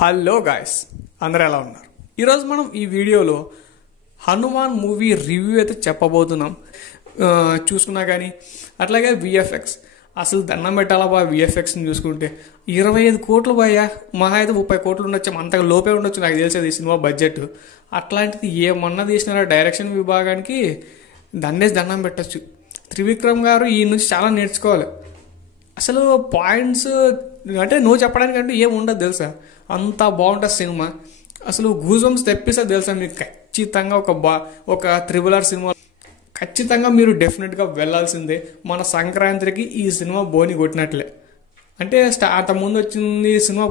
Hello guys, అందరూ ఎలా ఉన్నారు? ఈరోజు మనం ఈ వీడియోలో హనుమాన్ మూవీ రివ్యూ అయితే చెప్పబోతున్నాం. చూసుకున్నా కానీ అట్లాగే విఎఫ్ఎక్స్ అసలు దండం పెట్టాలా బా. విఎఫ్ఎక్స్ని చూసుకుంటే 25 కోట్లు పోయా, మహా అయితే 30 కోట్లు ఉండొచ్చు, అంతగా లోపే ఉండొచ్చు నాకు తెలిసేది ఈ సినిమా బడ్జెట్. అట్లాంటిది ఏమన్నా తీసినారా డైరెక్షన్ విభాగానికి దండేసి దండం పెట్టచ్చు. త్రివిక్రమ్ గారు ఈ నుంచి చాలా నేర్చుకోవాలి. అసలు పాయింట్స్ అంటే నువ్వు చెప్పడానికంటే ఏం ఉండదు తెలుసా, అంత బాగుంటుంది సినిమా. అసలు గూజంస్ తెప్పిస్తే తెలుసా మీకు ఖచ్చితంగా ఒక RRR సినిమా ఖచ్చితంగా మీరు డెఫినెట్గా వెళ్ళాల్సిందే. మన సంక్రాంతికి ఈ సినిమా బోని కొట్టినట్లే. అంటే అంతకుముందు వచ్చింది సినిమా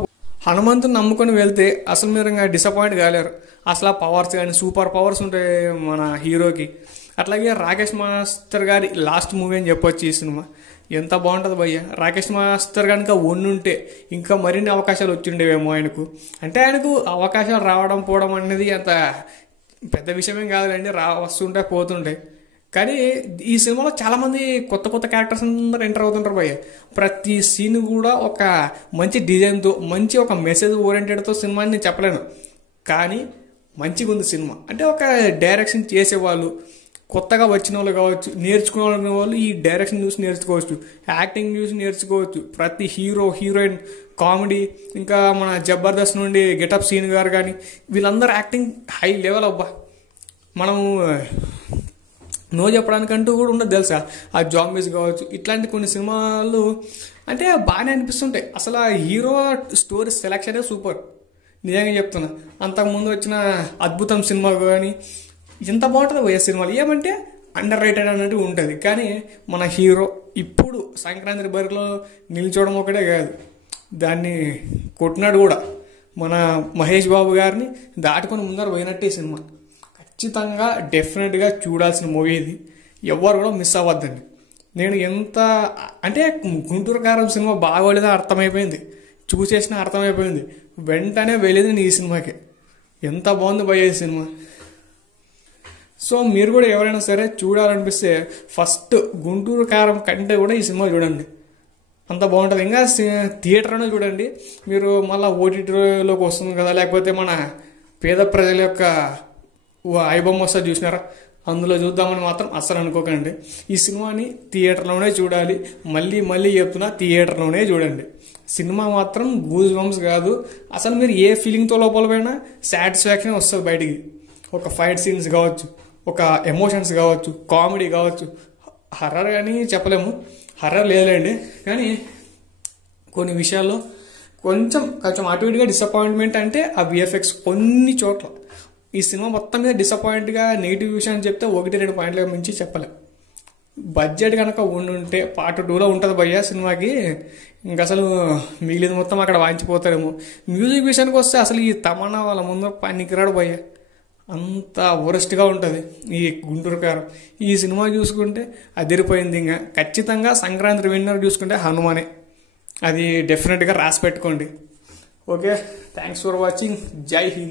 హనుమంతుని నమ్ముకొని వెళ్తే అసలు మీరు ఇంకా డిసప్పాయింట్ కాలేరు. అసలు ఆ పవర్స్ కానీ సూపర్ పవర్స్ ఉంటాయి మన హీరోకి. అట్లాగే రాకేష్ మాస్టర్ గారి లాస్ట్ మూవీ అని చెప్పొచ్చు ఈ సినిమా. ఎంత బాగుంటుంది భయ్య. రాకేష్ మాస్టర్ కనుక ఉండుంటే ఇంకా మరిన్ని అవకాశాలు వచ్చిండేవేమో ఆయనకు. అంటే ఆయనకు అవకాశాలు రావడం పోవడం అనేది అంత పెద్ద విషయమేం కాదులేండి, వస్తుంటే పోతుంటాయి. కానీ ఈ సినిమాలో చాలామంది కొత్త కొత్త క్యారెక్టర్స్ అందరూ ఎంటర్ అవుతుంటారు భయ్య. ప్రతి సీన్ కూడా ఒక మంచి డిజైన్తో, మంచి ఒక మెసేజ్ ఓరియంటెడ్తో సినిమా అని నేను చెప్పలేను, కానీ మంచిగా ఉంది సినిమా. అంటే ఒక డైరెక్షన్ చేసేవాళ్ళు, కొత్తగా వచ్చిన వాళ్ళు కావచ్చు, నేర్చుకునే వాళ్ళు ఈ డైరెక్షన్ చూసి నేర్చుకోవచ్చు, యాక్టింగ్ చూసి నేర్చుకోవచ్చు. ప్రతి హీరో హీరోయిన్ కామెడీ, ఇంకా మన జబర్దస్త్ నుండి గెటప్ సీన్ గారు కానీ వీళ్ళందరూ యాక్టింగ్ హై లెవెల్ అబ్బా. మనము నో చెప్పడానికంటూ కూడా ఉండదు తెలుసా. ఆ జాంబీస్ కావచ్చు, ఇట్లాంటి కొన్ని సినిమాలు అంటే బాగానే అనిపిస్తుంటాయి. అసలు ఆ హీరో స్టోరీ సెలక్షనే సూపర్, నిజంగా చెప్తున్నా. అంతకుముందు వచ్చిన అద్భుతం సినిమా కానీ ఎంత బాగుంటుంది పోయే సినిమాలు. ఏమంటే అండర్ రేటెడ్ అన్నట్టు ఉంటుంది. కానీ మన హీరో ఇప్పుడు సంక్రాంతి బరిలో నిల్చోవడం ఒకటే కాదు, దాన్ని కొట్టినాడు కూడా. మన మహేష్ బాబు గారిని దాటుకొని ముందర పోయినట్టే సినిమా. ఖచ్చితంగా డెఫినెట్గా చూడాల్సిన మూవీ ఇది, ఎవరు కూడా మిస్ అవ్వద్దండి. నేను ఎంత అంటే గుంటూరు కారం సినిమా బాగోలేదని అర్థమైపోయింది, చూసేసిన అర్థమైపోయింది, వెంటనే వెళ్ళేది నేను ఈ సినిమాకి. ఎంత బాగుంది భయ్య ఈ సినిమా. సో మీరు కూడా ఎవరైనా సరే చూడాలనిపిస్తే ఫస్ట్ గుంటూరు కారం కంటే కూడా ఈ సినిమా చూడండి, అంత బాగుంటుంది. ఇంకా థియేటర్లోనే చూడండి. మీరు మళ్ళీ ఓటీటీలోకి వస్తుంది కదా, లేకపోతే మన పేద ప్రజల యొక్క ఐబొమ్మ వస్తుంది చూసినారా, అందులో చూద్దామని మాత్రం అస్సలు అనుకోకండి. ఈ సినిమాని థియేటర్లోనే చూడాలి. మళ్ళీ మళ్ళీ చెప్తున్నా, థియేటర్లోనే చూడండి. సినిమా మాత్రం గూజ్ బంప్స్ కాదు, అసలు మీరు ఏ ఫీలింగ్తో లోపల పోయినా సాటిస్ఫాక్షన్ వస్తుంది బయటికి. ఒక ఫైట్ సీన్స్ కావచ్చు, ఒక ఎమోషన్స్ కావచ్చు, కామెడీ కావచ్చు. హర్రర్ కానీ చెప్పలేము, హర్రర్ లేదండి, కానీ కొన్ని విషయాల్లో కొంచెం అటు ఇటుగా డిసప్పాయింట్మెంట్. అంటే ఆ విఎఫ్ఎక్స్ కొన్ని చోట్ల. ఈ సినిమా మొత్తం మీద డిసప్పాయింట్గా నెగిటివ్ విషయాన్ని చెప్తే 1-2 పాయింట్ల మించి చెప్పలేం. బడ్జెట్ కనుక ఉండుంటే పార్ట్ 2లో ఉంటుంది భయ్య సినిమాకి. ఇంకా అసలు మిగిలింది మొత్తం అక్కడ వాయించిపోతారేమో. మ్యూజిక్ విషయానికి వస్తే అసలు ఈ తమన్నా వాళ్ళ ముందు పనికిరాడు భయ్య, అంత వరస్ట్గా ఉంటుంది ఈ గుంటూరు కారం. ఈ సినిమా చూసుకుంటే అదిరిపోయింది. ఇంకా ఖచ్చితంగా సంక్రాంతి విన్నర్ చూసుకుంటే హనుమానే, అది డెఫినెట్గా రాసి పెట్టుకోండి. Okay, thanks for watching. జై హింద్.